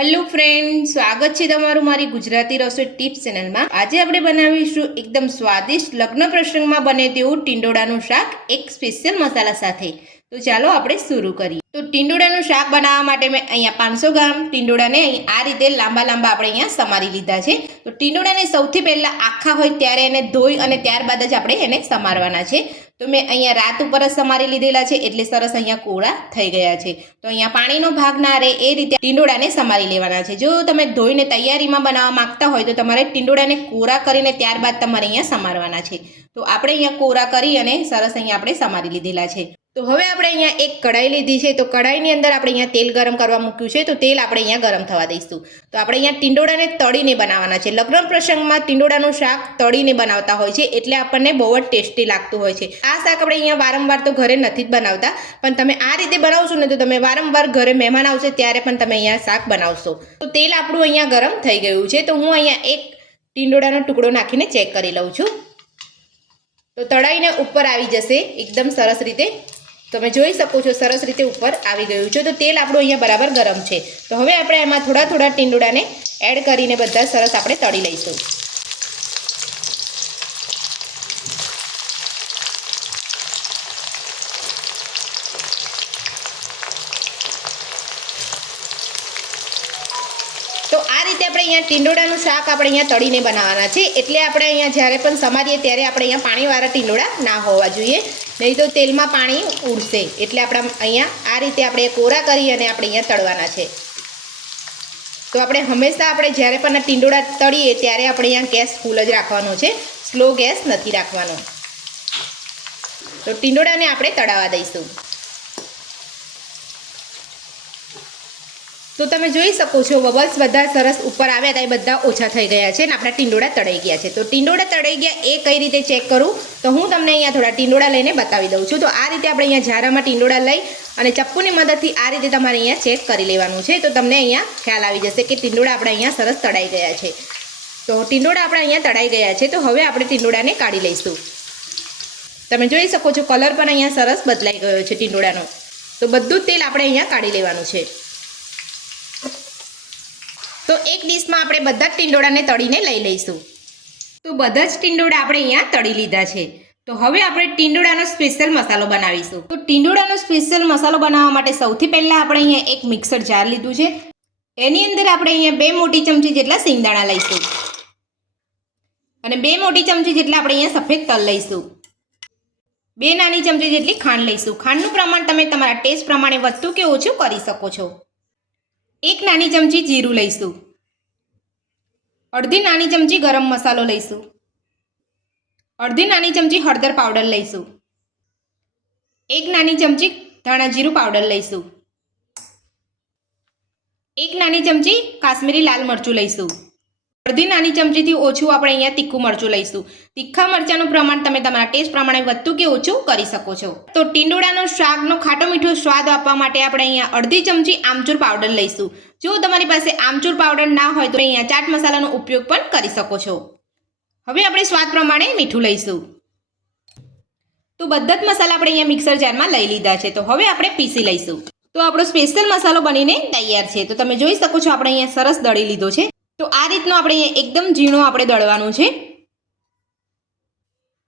Hello friend સ્વાગત છે તમારું મારી ગુજરાતી રસોઈ ટિપ્સ ચેનલમાં આજે આપણે બનાવીશું એકદમ સ્વાદિષ્ટ લગ્ન પ્રસંગમાં બને તેવું ટીંડોળાનું શાક, એક સ્પેશિયલ મસાલા સાથે. તો ચાલો આપણે શરૂ કરીએ. તો ટીંડોળાનું શાક બનાવવા માટે મેં અહીંયા પાંચસો ગ્રામ ટીંડોળાને આ રીતે લાંબા લાંબા આપણે અહીંયા સમારી લીધા છે. તો ટીંડોળાને સૌથી પહેલાં આખા હોય ત્યારે એને ધોઈ અને ત્યારબાદ જ આપણે એને સમારવાના છે. તો મેં અહીંયા રાત ઉપર જ સમારી લીધેલા છે, એટલે સરસ અહીંયા કોળા થઈ ગયા છે. તો અહીંયા પાણીનો ભાગ ના રહે, એ રીતે ટીંડોળાને સમારી લેવાના છે. જો તમે ધોઈને તૈયારીમાં બનાવવા માંગતા હોય તો તમારે ટીંડોળાને કોરા કરીને ત્યારબાદ તમારે અહીંયા સમારવાના છે. તો આપણે અહીંયા કોરા કરી અને સરસ અહીંયા આપણે સમારી લીધેલા છે. તો હવે આપણે અહીંયા એક કઢાઈ લીધી છે. તો કઢાઈની અંદર આપણે અહીંયા તેલ ગરમ કરવા મૂક્યું છે. તો તેલ આપણે અહીંયા ગરમ થવા દઈશું. તો આપણે અહીંયા ટીંડોળાને તળીને બનાવવાના છે. લગ્ન પ્રસંગમાં ટીંડોળાનું શાક તળીને બનાવતા હોય છે. એટલે આપણને બહુ જ ટેસ્ટી લાગતું હોય છે. આ શાક આપણે અહીંયા વારંવાર તો ઘરે નથી જ બનાવતા. પણ તમે આ રીતે બનાવશો ને તો તમે વારંવાર ઘરે મહેમાન આવશે ત્યારે પણ તમે અહીંયા શાક બનાવશો. તો તેલ આપણું અહીંયા ગરમ થઈ ગયું છે. તો હું અહીંયા એક ટીંડોળાનો ટુકડો નાખીને ચેક કરી લઉં છું. તો તળાઈને ઉપર આવી જશે. એકદમ સરસ રીતે. તમે જોઈ શકો છો સરસ રીતે ઉપર આવી ગયું છે. તો તેલ આપણું અહીંયા બરાબર ગરમ છે. તો હવે આપણે એમાં થોડા થોડા ટીંડોળાને એડ કરીને બધા સરસ આપણે તળી લઈશું. તો આ રીતે આપણે અહીંયા ટીંડોળાનું શાક આપણે અહીંયા તળીને બનાવવાના છે. એટલે આપણે અહીંયા જ્યારે પણ સમારીએ ત્યારે આપણે અહીંયા પાણીવાળા ટીંડોળા ના હોવા જોઈએ. નહીં તો તેલમાં પાણી ઉડશે. એટલે આપણે અહીંયા આ રીતે આપણે કોરા કરી અને આપણે અહીંયા તળવાના છે. તો આપણે હંમેશા આપણે જ્યારે પણ ટીંડોળા તળીએ ત્યારે આપણે અહીંયા ગેસ ફૂલ જ રાખવાનો છે. સ્લો ગેસ નથી રાખવાનો. તો ટીંડોળાને આપણે તળાવવા દઈશું. તો તમે જોઈ શકો છો, બબલ્સ બધા સરસ ઉપર આવ્યા હતા, એ બધા ઓછા થઈ ગયા છે અને આપણા ટીંડોળા તળાઈ ગયા છે. તો ટીંડોળા તળાઈ ગયા એ કઈ રીતે ચેક કરું? તો હું તમને અહીંયા થોડા ટીંડોળા લઈને બતાવી દઉં છું. તો આ રીતે આપણે અહીંયા ઝારામાં ટીંડોળા લઈ અને ચપ્પુની મદદથી આ રીતે તમારે અહીંયા ચેક કરી લેવાનું છે. તો તમને અહીંયા ખ્યાલ આવી જશે કે ટીંડોળા આપણે અહીંયા સરસ તળાઈ ગયા છે. તો ટીંડોળા આપણે અહીંયા તળાઈ ગયા છે. તો હવે આપણે ટીંડોળાને કાઢી લઈશું. તમે જોઈ શકો છો, કલર પણ અહીંયા સરસ બદલાઈ ગયો છે ટીંડોળાનો. તો બધું જ તેલ આપણે અહીંયા કાઢી લેવાનું છે. તો એક ડીશમાં આપણે બધા જ ટીંડોળાને તળીને લઈ લઈશું. તો બધા જ ટીંડોળા આપણે અહીંયા તળી લીધા છે. તો હવે આપણે ટીંડોળાનો સ્પેશિયલ મસાલો બનાવીશું. તો ટીંડોળાનો સ્પેશિયલ મસાલો બનાવવા માટે સૌથી પહેલાં આપણે અહીંયા એક મિક્સર જાર લીધું છે. એની અંદર આપણે અહીંયા બે મોટી ચમચી જેટલા સિંગદાણા લઈશું. અને બે મોટી ચમચી જેટલા આપણે અહીંયા સફેદ તલ લઈશું. બે નાની ચમચી જેટલી ખાંડ લઈશું. ખાંડનું પ્રમાણ તમે તમારા ટેસ્ટ પ્રમાણે વધતું કે ઓછું કરી શકો છો. એક નાની ચમચી જીરું લઈશું. અડધી નાની ચમચી ગરમ મસાલો લઈશું. અડધી નાની ચમચી હળદર પાવડર લઈશું. એક નાની ચમચી ધાણા જીરું પાવડર લઈશું. એક નાની ચમચી કાશ્મીરી લાલ મરચું લઈશું. અડધી નાની ચમચીથી ઓછું આપણે અહીંયા તીખું મરચું લઈશું. તીખા મરચાંનું પ્રમાણ તમે તમારા ટેસ્ટ પ્રમાણે વધતું કે ઓછું કરી શકો છો. તો ટીંડોળાનો શાકનો ખાટો મીઠો સ્વાદ આપવા માટે આપણે અહીંયા અડધી ચમચી આમચૂર પાવડર લઈશું. જો તમારી પાસે આમચૂર પાવડર ના હોય તો અહીંયા ચાટ મસાલાનો ઉપયોગ પણ કરી શકો છો. હવે આપણે સ્વાદ પ્રમાણે મીઠું લઈશું. તો બધા જ મસાલા આપણે અહીંયા મિક્સર જારમાં લઈ લીધા છે. તો હવે આપણે પીસી લઈશું. તો આપણો સ્પેશિયલ મસાલો બનીને તૈયાર છે. તો તમે જોઈ શકો છો, આપણે અહીંયા સરસ દળી લીધો છે. તો આ રીતનું આપણે અહીંયા એકદમ ઝીણો આપણે દળવાનું છે.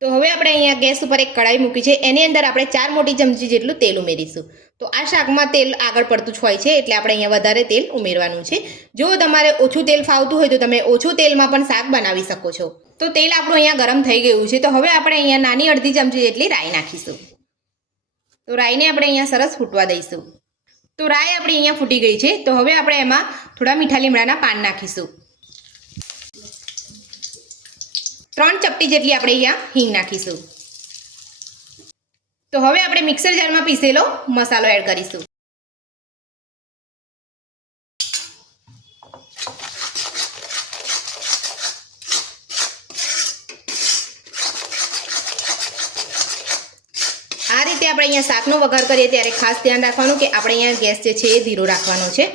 તો હવે આપણે અહીંયા ગેસ ઉપર એક કઢાઈ મૂકી છે. એની અંદર આપણે ચાર મોટી ચમચી જેટલું તેલ ઉમેરીશું. તો આ શાકમાં તેલ આગળ પડતું જ હોય છે, એટલે આપણે અહીંયા વધારે તેલ ઉમેરવાનું છે. જો તમારે ઓછું તેલ ફાવતું હોય તો તમે ઓછું તેલમાં પણ શાક બનાવી શકો છો. તો તેલ આપણું અહીંયા ગરમ થઈ ગયું છે. તો હવે આપણે અહીંયા નાની અડધી ચમચી જેટલી રાઈ નાખીશું. તો રાઈને આપણે અહીંયા સરસ ફૂટવા દઈશું. તો રાઈ આપણી અહીંયા ફૂટી ગઈ છે. તો હવે આપણે એમાં થોડા મીઠા લીમડાના પાન નાખીશું. ત્રણ ચપટી જેટલી આપણે અહીંયા હિંગ નાખીશું. તો હવે આપણે મિક્સર જારમાં પીસેલો મસાલો એડ કરીશું. આ રીતે આપણે અહીંયા શાકનો વઘાર કરીએ ત્યારે ખાસ ધ્યાન રાખવાનું કે આપણે અહીંયા ગેસ જે છે એ ધીરો રાખવાનો છે.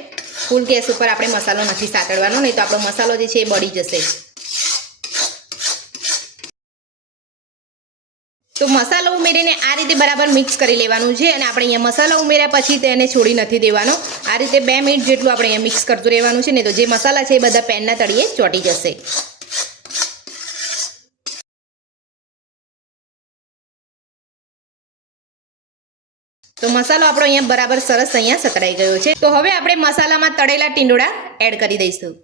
ફૂલ ગેસ ઉપર આપણે મસાલો નથી સાતડવાનો નહીં તો આપણો મસાલો જે છે એ બળી જશે. તો મસાલો ઉમેરીને આ રીતે બરાબર મિક્સ કરી લેવાનું છે અને આપણે અહીંયા મસાલા ઉમેર્યા પછી તેને છોડી નથી દેવાનો. આ રીતે બે મિનિટ જેટલું આપણે અહીંયા મિક્સ કરતું રહેવાનું છે ને તો જે મસાલા છે એ બધા પેનના તળીએ ચોંટી જશે. તો મસાલો આપણો અહીંયા બરાબર સરસ અહીંયા સતરાઈ ગયો છે. તો હવે આપણે મસાલામાં તળેલા ટીંડોળા એડ કરી દઈશું.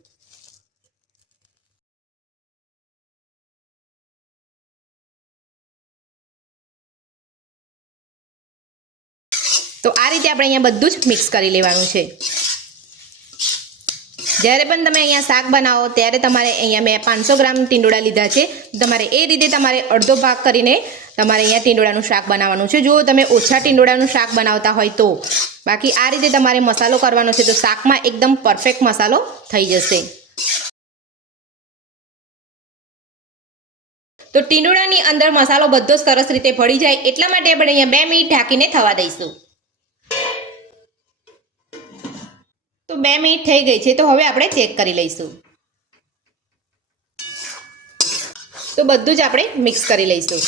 તો આ રીતે આપણે અહીંયા બધું જ મિક્સ કરી લેવાનું છે. જ્યારે પણ તમે અહીંયા શાક બનાવો, ત્યારે તમારે અહીંયા મેં પાંચસો ગ્રામ ટીંડોળા લીધા છે. તમારે એ રીતે તમારે અડધો ભાગ કરીને તમારે અહીંયા ટીંડોળાનું શાક બનાવવાનું છે. જો તમે ઓછા ટીંડોળાનું શાક બનાવતા હોય તો. બાકી આ રીતે તમારે મસાલો કરવાનો છે, તો શાકમાં એકદમ પરફેક્ટ મસાલો થઈ જશે. તો ટીંડોળાની અંદર મસાલો બધો સરસ રીતે ભળી જાય. એટલા માટે આપણે અહીંયા બે મિનિટ ઢાંકીને થવા દઈશું. તો બે મિનિટ થઈ ગઈ છે, તો હવે આપણે ચેક કરી લઈશું. તો બધું જ આપણે મિક્સ કરી લઈશું.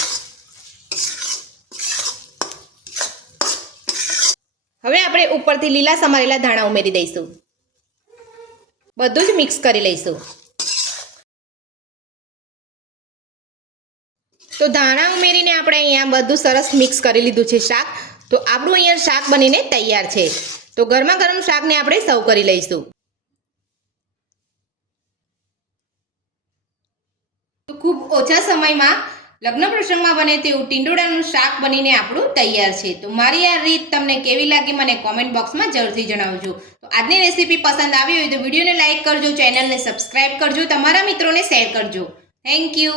હવે આપણે ઉપરથી લીલા સમારેલા ધાણા ઉમેરી દઈશું. બધું જ મિક્સ કરી લઈશું. તો ધાણા ઉમેરીને આપણે અહીંયા બધું સરસ મિક્સ કરી લીધું છે શાક. તો આપણું અહીંયા શાક બનીને તૈયાર છે. તો ગરમા ગરમ શાકને આપણે સર્વ કરી લઈશું. તો ખૂબ ઓછા સમયમાં લગ્ન પ્રસંગમાં બને તેવું ટીંડોળાનું શાક બનીને આપણું તૈયાર છે. તો મારી આ રીત તમને કેવી લાગી મને કોમેન્ટ બોક્સમાં જરૂરથી જણાવજો. તો આજની રેસીપી પસંદ આવી હોય તો વિડીયોને લાઇક કરજો ચેનલને સબસ્ક્રાઇબ કરજો, તમારા મિત્રોને શેર કરજો. Thank you